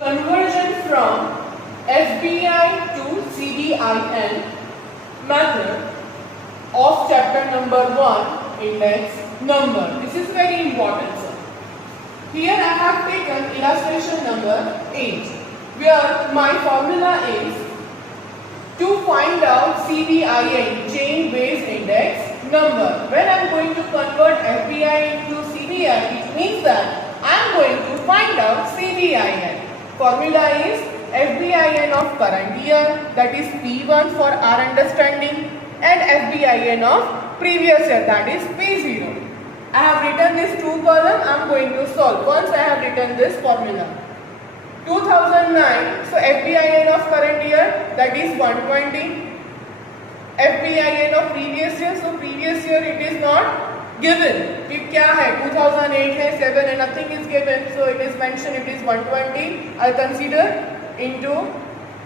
Conversion from FBI to CDIN method of chapter number 1, index number. This is very important, sir. Here I have taken illustration number 8, where my formula is to find out CDIN, chain based index number. When I am going to convert FBI into CDIN, it means that I am going to find out CDIN. Formula is FBIN of current year, that is P1 for our understanding, and FBIN of previous year, that is P0. I have written this two column. I am going to solve once I have written this formula. 2009, so FBIN of current year, that is 120. FBIN of previous year, so previous year it is not given. If क्या है 2008 है 7 and nothing is given, so it is mentioned it is 120. I'll consider into.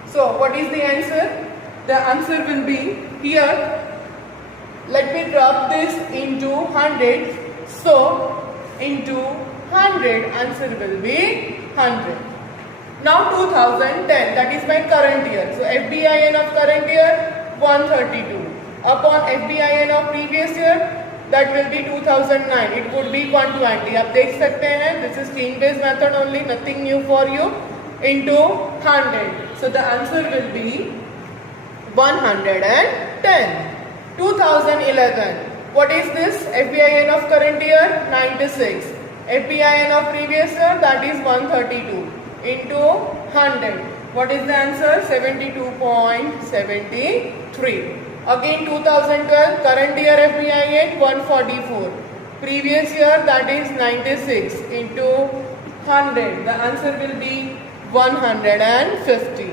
So what is the answer? The answer will be here. Let me drop this into 100. So into 100, answer will be 100. Now 2010, that is my current year. So FBIN of current year 132 upon FBIN of previous year, that will be 2009. It would be 120. आप देख सकते हैं. This is chain based method only, nothing new for you. Into 100. So the answer will be 110. 2011. What is this? FBIN of current year 96. FBIN of previous year, that is 132 into 100. What is the answer? 72.73. Again 2012, current year FBIN 144. Previous year, that is 96 into 100. The answer will be 150.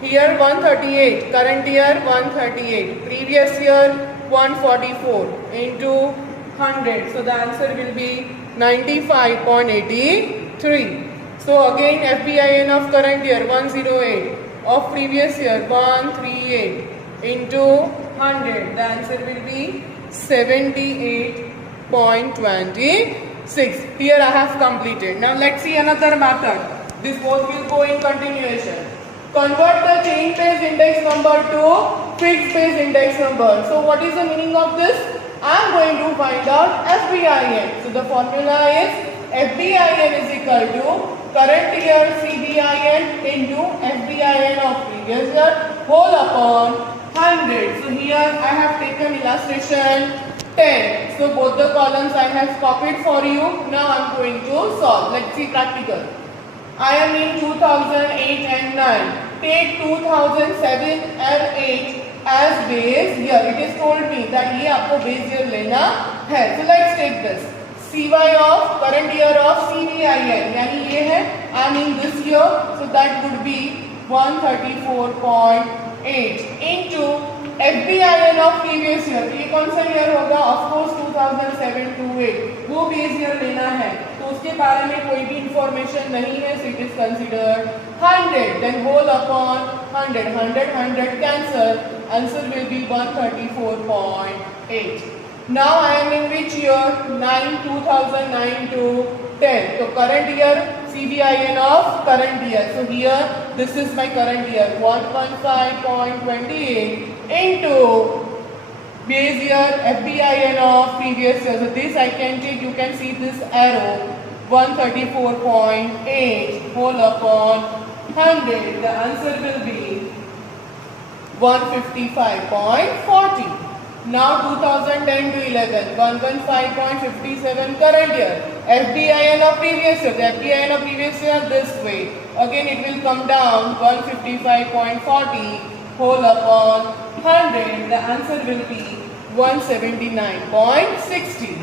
Here 138, current year 138. Previous year 144 into 100. So the answer will be 95.83. So again FBIN of current year 108. Of previous year 138 into 100. The answer will be 78.26. Here I have completed. Now let's see another method. This both will go in continuation. Convert the chain based index number to fixed based index number. So what is the meaning of this? I am going to find out FBIN. So the formula is FBIN is equal to current year CDIN into FBIN of previous year whole upon 100. So here I have taken illustration 10. So both the columns I have copied for you. Now I am going to solve. Let's see practical. I am in 2008 and 9. Take 2007 and 8 as base year. It is told me that ये आपको base year लेना है. So let's take this. CY of current year of CDIN. यानी ये है. I am in this year. So that would be 134.8 into FBIN of previous year. ये कौन सा year होगा? Of course 2007 to 8. वो base year लेना है. तो उसके बारे में कोई भी information नहीं है. So it is considered 100. Then whole upon 100. 100 cancel. Answer will be 134.8. Now I am in which year? 2009 to 10. So current year CDIN of current year. So here this is my current year 115.28 into base year FBIN of previous year. So this I can take. You can see this arrow 134.8 whole upon 100. The answer will be 155.40. Now 2010 to 11, 115.57 current year. FBIN of previous year. The FBIN of previous year this way. Again it will come down 155.40 whole upon 100. The answer will be 179.60.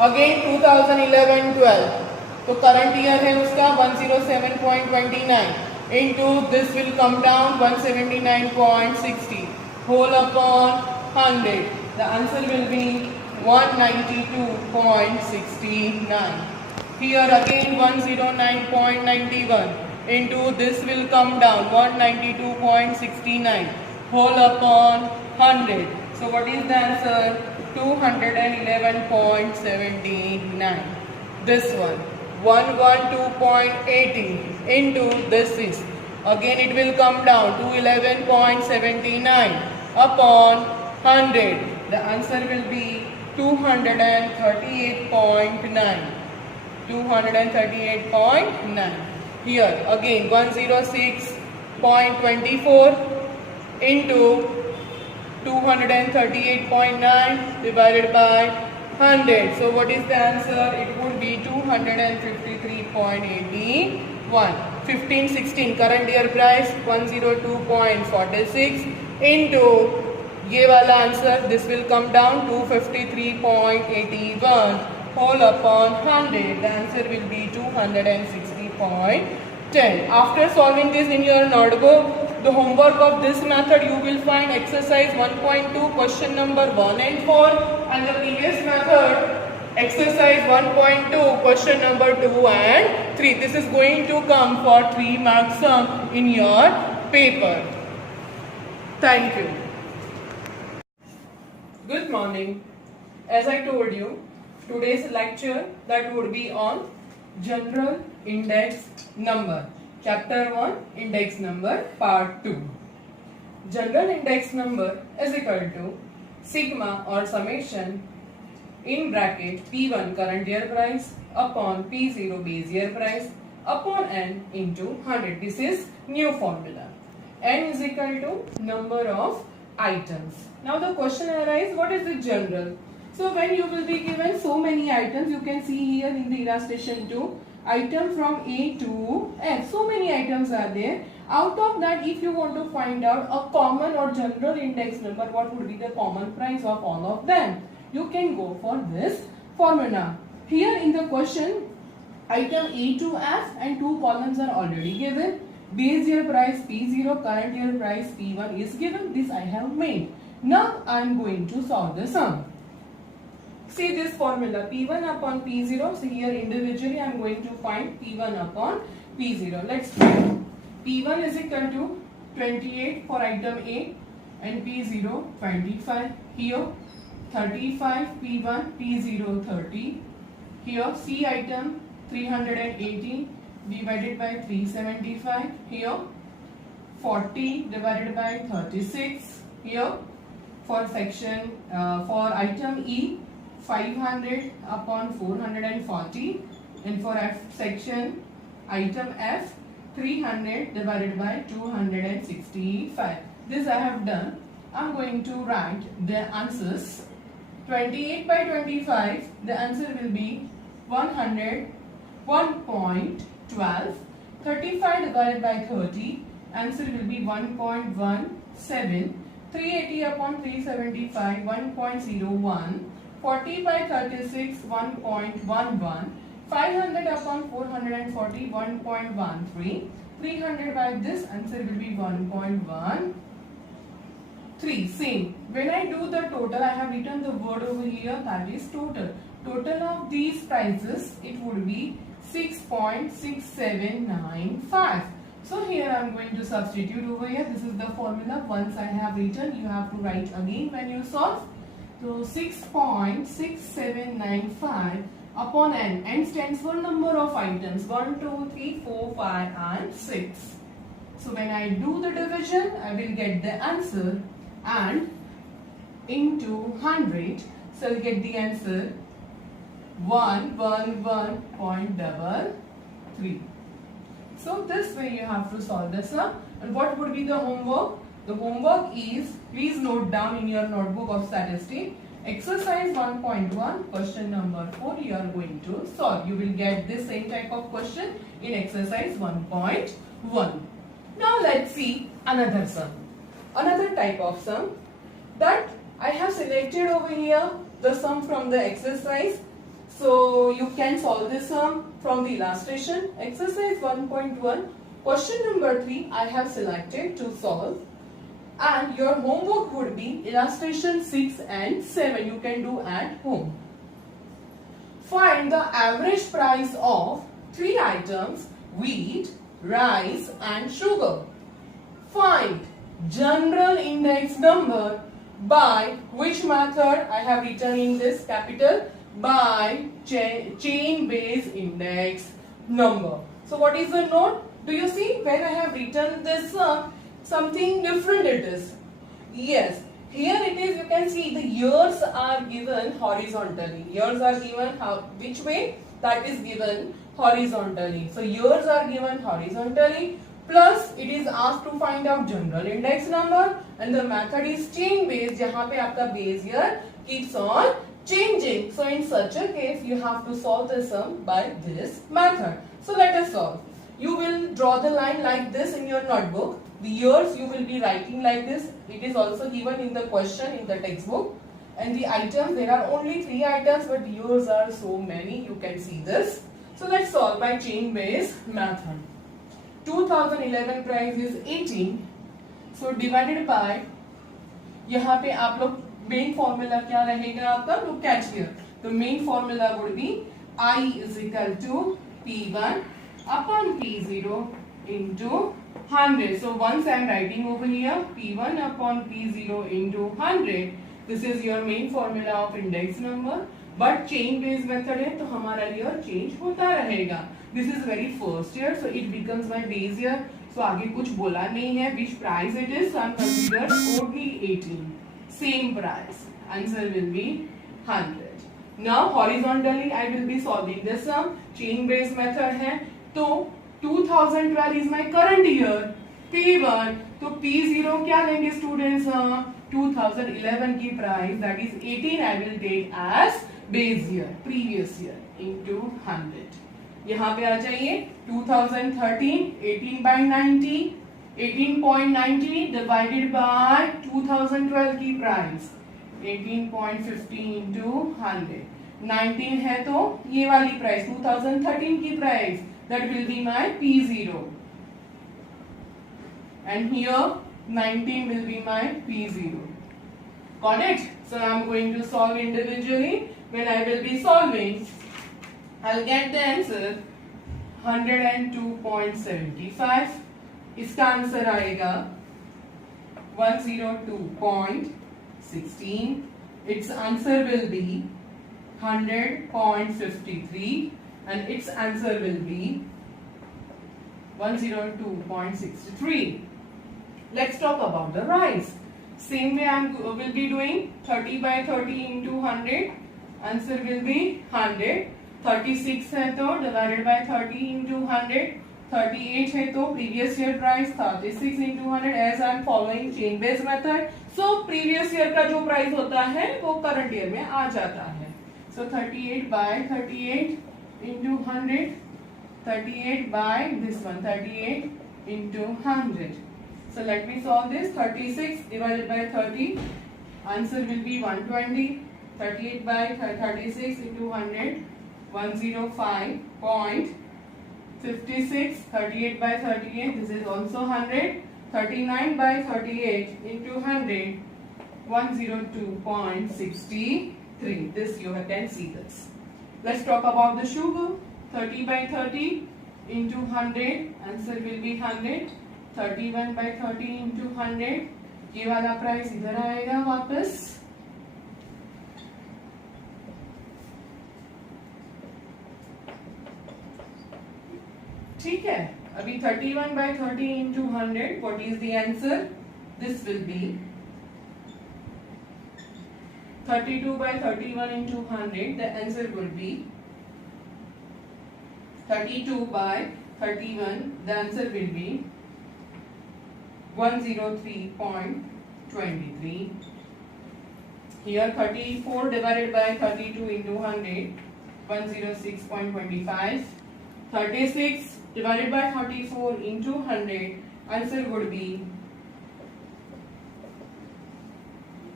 Again 2011-12. तो current year है उसका 107.29 into this will come down 179.60 whole upon 100. The answer will be 192.69. Here again 109.91 into this will come down 192.69 whole upon 100. So what is the answer? 211.79. This one 112.80 into this 6. Again it will come down to 11.79 upon 100. The answer will be 238.9. 238.9. Here again 106.24 into 238.9 divided by 100. So what is the answer? It would be 253.81. 1516 current year price 102.46 into ये वाला answer, this will come down to 53.81 whole upon 100. The answer will be 260.10. After solving this in your notebook, the homework of this method, you will find exercise 1.2 question number 1 and 4, and the previous method exercise 1.2 question number 2 and 3. This is going to come for 3 marks sum in your paper. Thank you. Good morning. As I told you, today's lecture that would be on general index number. Chapter 1 index number part 2. General index number is equal to sigma or summation in bracket P1 current year price upon P0 base year price upon n into 100. This is new formula. N is equal to number of items. Now the question arises, what is the general? So when you will be given so many items, you can see here in the illustration too, item from A to F. So many items are there. Out of that, if you want to find out a common or general index number, what would be the common price of all of them? You can go for this formula. Here in the question, item A to F and 2 columns are already given. Base year price P0, current year price P1 is given. This I have made. Now I am going to solve the sum. See this formula, P1 upon P0. So here individually I am going to find P1 upon P0. Let's try. P1 is equal to 28 for item A and P0 25. Here 35 P1, P0 30. Here C item 318 divided by 375. Here 40 divided by 36. Here for section for item E 500 upon 440, and for F section item F 300 divided by 265. This I have done. I am going to write the answers. 28 by 25, the answer will be 101.12. 35 divided by 30, answer will be 1.17. 380 upon 375, 1.01. 40 by 36, 1.11. 500 upon 440, 1.13. 300 by this, answer will be 1.13. Same. When I do the total, I have written the word over here, that is total. Total of these prices, it would be 6.6795. So here I am going to substitute over here. This is the formula. Once I have written, you have to write again when you solve. So 6.6795 upon n. N stands for number of items. 1, 2, 3, 4, 5 and 6. So when I do the division, I will get the answer and into 100. So I will get the answer 111.33. So this way you have to solve the sum. And what would be the homework? The homework is, please note down in your notebook of statistics, exercise 1.1 question number 4 you are going to solve. You will get this same type of question in exercise 1.1. Now let's see another sum. Another type of sum that I have selected over here, the sum from the exercise. So you can solve this sum from the illustration. Exercise 1.1 question number 3 I have selected to solve. And your homework would be illustration 6 and 7. You can do at home. Find the average price of 3 items, wheat, rice and sugar. Find general index number by which method? I have written in this capital by chain base index number. So what is the note? Do you see when I have written this something different it is? Yes, here it is. You can see the years are given horizontally. Years are given which way? That is given horizontally. So years are given horizontally. Plus it is asked to find out general index number and the method is chain based जहाँ पे आपका base year keeps on changing. So in such a case you have to solve the sum by this method. So let us solve. You will draw the line like this in your notebook. The years you will be writing like this. It is also given in the question in the textbook. And the items, there are only 3 items but years are so many. You can see this. So let's solve by chain based method. 2011 price is 18. So divided by, यहाँ पे आप लोग main formula क्या रहेगा आपका? Look at here. The main formula would be I is equal to P1 upon P0 into 100. So once I am writing over here P1 upon P0 into 100. This is your main formula of index number. But chain based method है तो हमारा year change होता रहेगा. This is very first year, so it becomes my base year. So आगे कुछ बोला नहीं है. Which price it is? So I am considered only 18. Same price. Answer will be 100. Now horizontally I will be solving this sum. Chain based method है. तो 2012 is my current year. P1 तो P0 क्या लेंगे students? 2011 की price that is 18 I will take as base year, previous year into 100. यहाँ पे आ जाइए 2013 18 by 90 18.90 divided by 2012 की price 18.50 into 100. 19 है तो ये वाली price 2013 की price that will be my P0 and here 19 will be my P0. Got it? So I am going to solve individually. When I will be solving, I'll get the answer 102.75. इसका answer आएगा 102.16. Its answer will be 100.53 and its answer will be 102.63. Let's talk about the rise. Same way I will be doing 30 by 30 into 100. Answer will be 100. 36 है तो divided by 30 into 100. 38 है तो previous year price 36 into 100 as I am following chain based method. So previous year का जो price होता है वो current year में आ जाता है. So 38 by 38 into 100. 38 by this one 38 into 100. So let me solve this. 36 divided by 30. Answer will be 120. 38 by 36 into 100. 105.56. 38 by 38. This is also 100. 39 by 38 into 100. 102.63. This you can see this. Let's talk about the sugar. 30 by 30 into 100. Answer will be 100. 31 by 30 into 100. ये वाला price इधर आएगा वापस. ठीक है. अभी 31 by 30 into 100. What is the answer? This will be 32 by 31 into 100. The answer will be 32 by 31. The answer will be 103.23. Here 34 divided by 32 into 100. 106.25. 36 divided by 34 into 100. Answer would be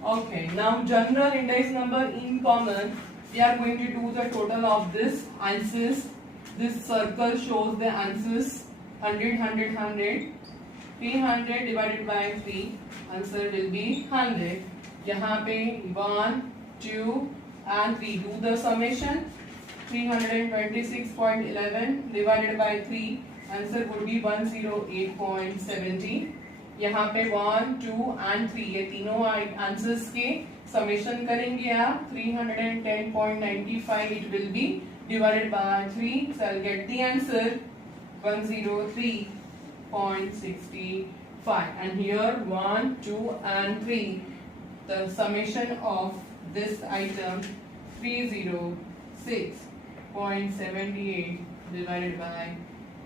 okay. Now general index number in common. We are going to do the total of this answers. This circle shows the answers 100, 100, 100. 300 divided by 3. Answer will be 100. यहाँ पे 1, 2 and 3. Do the summation. 326.11 divided by 3. Answer would be 108.70. यहाँ पे 1, 2 and 3 ये तीनों answers के summation करेंगे आप 310.95 it will be divided by 3, so I'll get the answer 103.65, and here 1, 2 and 3, the summation of this item 306.78 divided by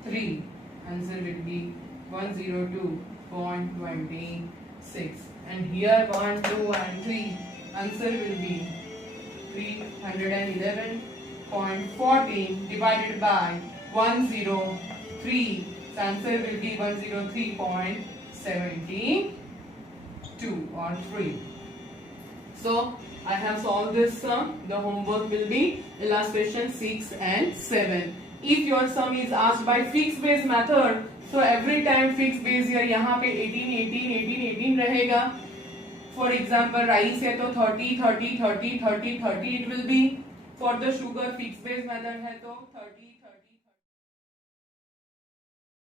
3, answer will be 102.26, and here 1, 2 and 3, answer will be 311.14 divided by 103, the answer will be 103.72 or 3. So I have solved this sum. The homework will be illustration 6 and 7. If your sum is asked by fixed base method, so every time fixed base here यहाँ पे 18, 18, 18, 18 रहेगा. For example, rice है तो 30, 30, 30, 30, 30 it will be. For the sugar fixed base method है तो 30.